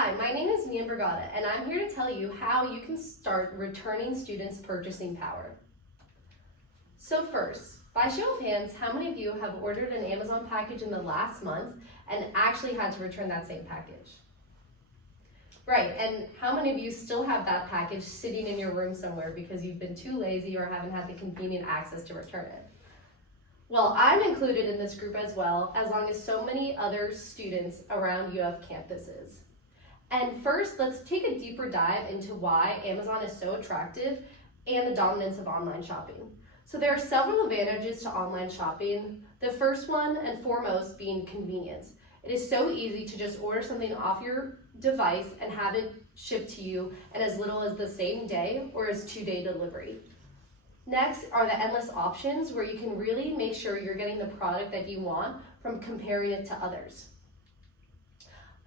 Hi, my name is Nia Brigada, and I'm here to tell you how you can start returning students' purchasing power. So first, by show of hands, how many of you have ordered an Amazon package in the last month and actually had to return that same package? Right, and how many of you still have that package sitting in your room somewhere because you've been too lazy or haven't had the convenient access to return it? Well, I'm included in this group as well, as long as so many other students around UF campuses. And first, let's take a deeper dive into why Amazon is so attractive and the dominance of online shopping. So there are several advantages to online shopping. The first one and foremost being convenience. It is so easy to just order something off your device and have it shipped to you in as little as the same day or as 2-day delivery. Next are the endless options where you can really make sure you're getting the product that you want from comparing it to others.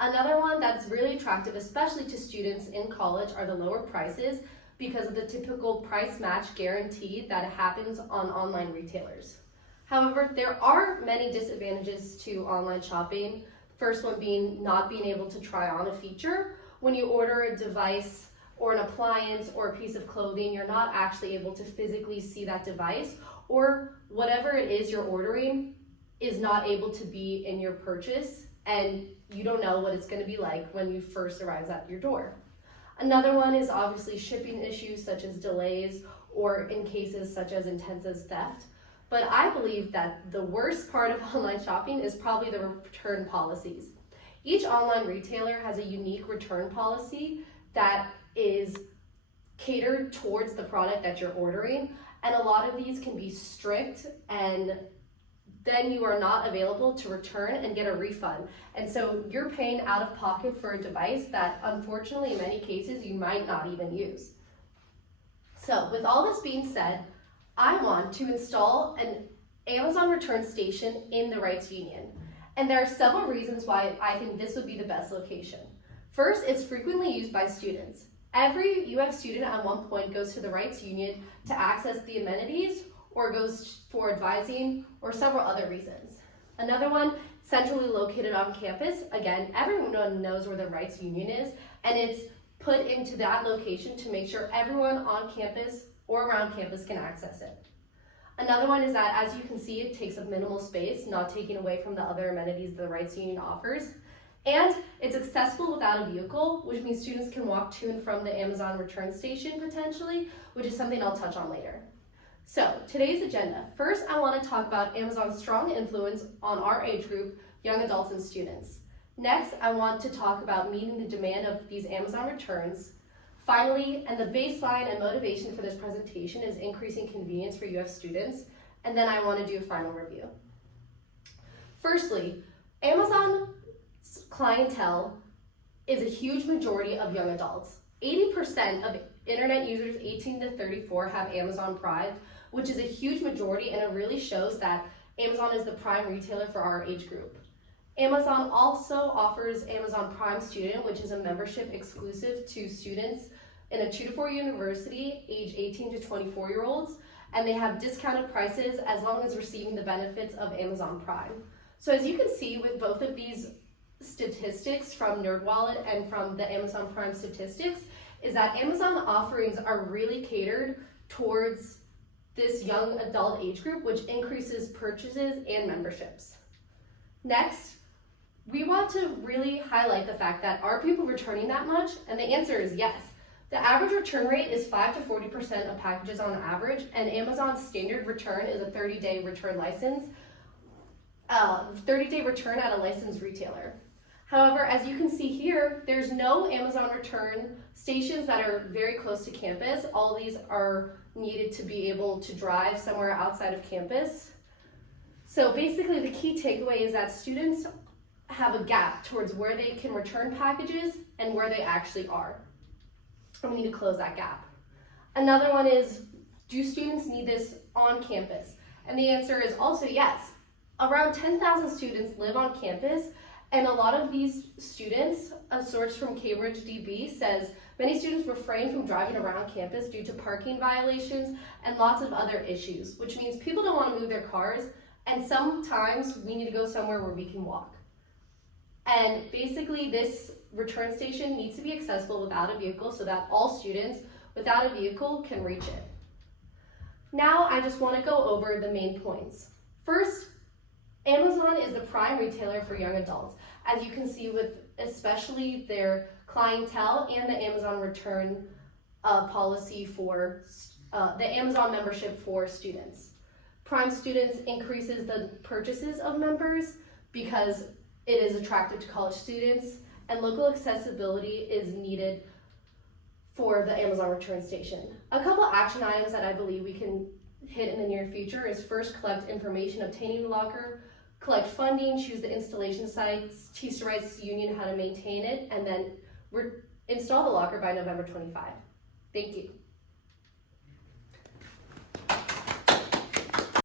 Another one that's really attractive, especially to students in college, are the lower prices because of the typical price match guarantee that happens on online retailers. However, there are many disadvantages to online shopping. First one being not being able to try on a feature. When you order a device or an appliance or a piece of clothing, you're not actually able to physically see that device, or whatever it is you're ordering is not able to be in your purchase, and you don't know what it's going to be like when you first arrives at your door. Another one is obviously shipping issues such as delays or in cases such as intensive theft. But I believe that the worst part of online shopping is probably the return policies. Each online retailer has a unique return policy that is catered towards the product that you're ordering, and a lot of these can be strict, and then you are not available to return and get a refund. And so you're paying out of pocket for a device that unfortunately in many cases you might not even use. So with all this being said, I want to install an Amazon return station in the Rights Union. And there are several reasons why I think this would be the best location. First, it's frequently used by students. Every UF student at one point goes to the Rights Union to access the amenities or goes for advising or several other reasons. Another one, centrally located on campus. Again, everyone knows where the Rights Union is, and it's put into that location to make sure everyone on campus or around campus can access it. Another one is that, as you can see, it takes up minimal space, not taking away from the other amenities the Rights Union offers. And it's accessible without a vehicle, which means students can walk to and from the Amazon return station potentially, which is something I'll touch on later. So today's agenda. First, I want to talk about Amazon's strong influence on our age group, young adults and students. Next, I want to talk about meeting the demand of these Amazon returns. Finally, and the baseline and motivation for this presentation is increasing convenience for UF students. And then I want to do a final review. Firstly, Amazon's clientele is a huge majority of young adults. 80% of internet users 18 to 34 have Amazon Prime, which is a huge majority, and it really shows that Amazon is the prime retailer for our age group. Amazon also offers Amazon Prime Student, which is a membership exclusive to students in a 2 to 4 university, age 18 to 24-year-olds, and they have discounted prices as long as receiving the benefits of Amazon Prime. So as you can see with both of these statistics from NerdWallet and from the Amazon Prime statistics, is that Amazon offerings are really catered towards this young adult age group, which increases purchases and memberships. Next, we want to really highlight the fact that are people returning that much? And the answer is yes. The average return rate is 5 to 40% of packages on average, and Amazon's standard return is a 30-day return license, 30-day return at a licensed retailer. However, as you can see here, there's no Amazon return stations that are very close to campus. All these are needed to be able to drive somewhere outside of campus. So basically the key takeaway is that students have a gap towards where they can return packages and where they actually are. And we need to close that gap. Another one is, do students need this on campus? And the answer is also yes. Around 10,000 students live on campus, and a lot of these students, a source from Cambridge DB says, many students refrain from driving around campus due to parking violations and lots of other issues, which means people don't want to move their cars, and sometimes we need to go somewhere where we can walk. And basically this return station needs to be accessible without a vehicle so that all students without a vehicle can reach it. Now I just want to go over the main points. First, Amazon is the prime retailer for young adults, as you can see with especially their clientele and the Amazon return policy for the Amazon membership for students. Prime Students increases the purchases of members because it is attractive to college students, and local accessibility is needed for the Amazon return station. A couple action items that I believe we can hit in the near future is first, collect information obtaining the locker, collect funding, choose the installation sites, teach the rights union how to maintain it, and then install the locker by November 25. Thank you.